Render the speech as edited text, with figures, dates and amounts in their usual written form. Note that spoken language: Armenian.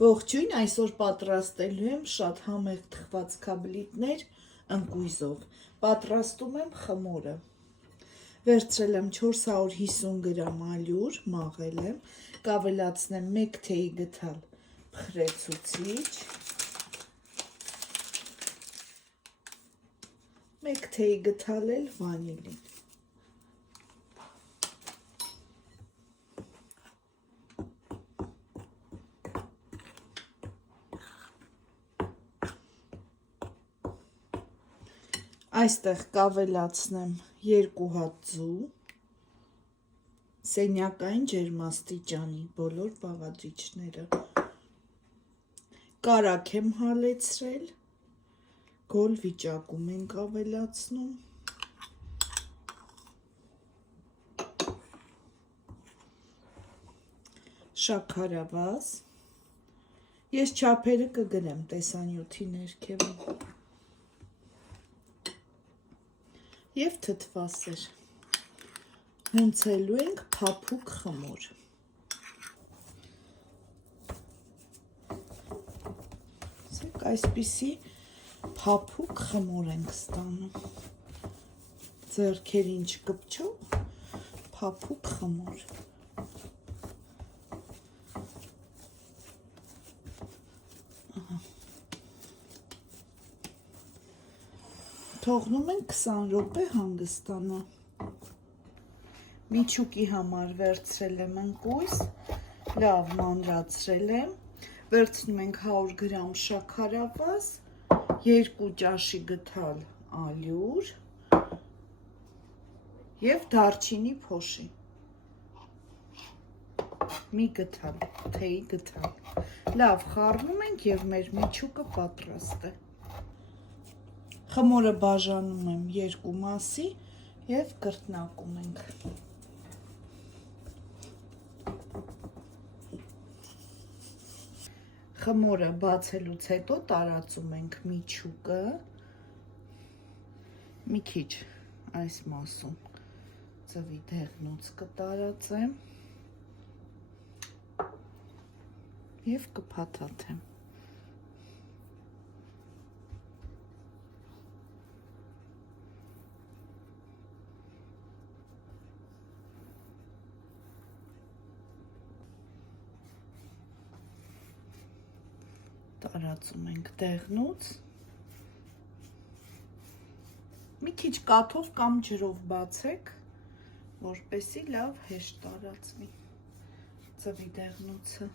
Ողջույն, այսօր պատրաստելու եմ շատ համեղ թխված քաբլիթներ ընկույզով։ Պատրաստում եմ խմորը։ Վերցրել եմ 450 գրամ ալյուր, մաղել եմ, կավելացնեմ 1 թեյի գթալ փխրեցուցիչ, 1 թեյի գթալ էլ վանիլին։ Այստեղ կավելացնեմ 2 հատ ձու, սենյակային ջերմաստիճանի բոլոր բաղադրիչները, կարագ եմ հալեցրել, գոլ վիճակում ենք ավելացնում, շաքարավազ, ես չափերը կգրեմ տեսանյութի ներքևում, և թթվասեր, հունցելու ենք փափուկ խմոր։ Այսպիսի փափուկ խմոր ենք ստանում, ձեռքերին չկպչող փափուկ խմոր։ Թողնում ենք 20 րոպե հանգստանա։ Միջուկի համար վերցրել եմ ընկույզ, լավ մանրացրել եմ, վերցնում ենք 100 գրամ շաքարավազ, 2 ճաշի գթալ ալյուր և դարչինի փոշի, մի գթալ, թեյի գթալ, լավ խառնում ենք և մեր միջուկը պատրաստ է։ Խմորը բաժանում եմ 2 մասի և կրկնակում ենք։ Խմորը բացելուց հետո տարածում ենք միջուկը, մի քիչ այս մասում ձվի դեղնուց կտարածեմ և կփաթաթեմ։ Տարածում ենք դեղնուց, մի քիչ կաթով կամ ջրով բացեք, որպեսզի լավ հեշտ տարածվի ձվի դեղնուցը։